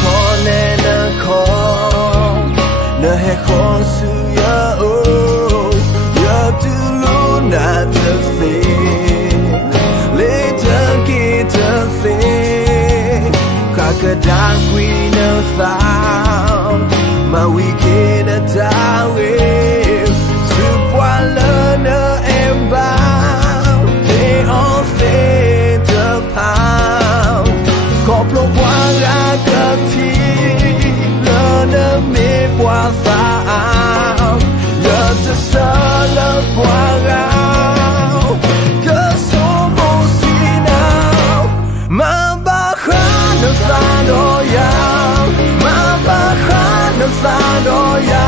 thone na kho na he kho su ya o ya tu lu na te fe le ta ki te fe kakada kwi na fa ma we ke na ta we su pwa le na em ba they all say the pound koplo pwa ra ka ti le na me pwa fa le te sa le pwa ra ke so bo si now ma ba kha na sa do ya ma ba kha na sa do ya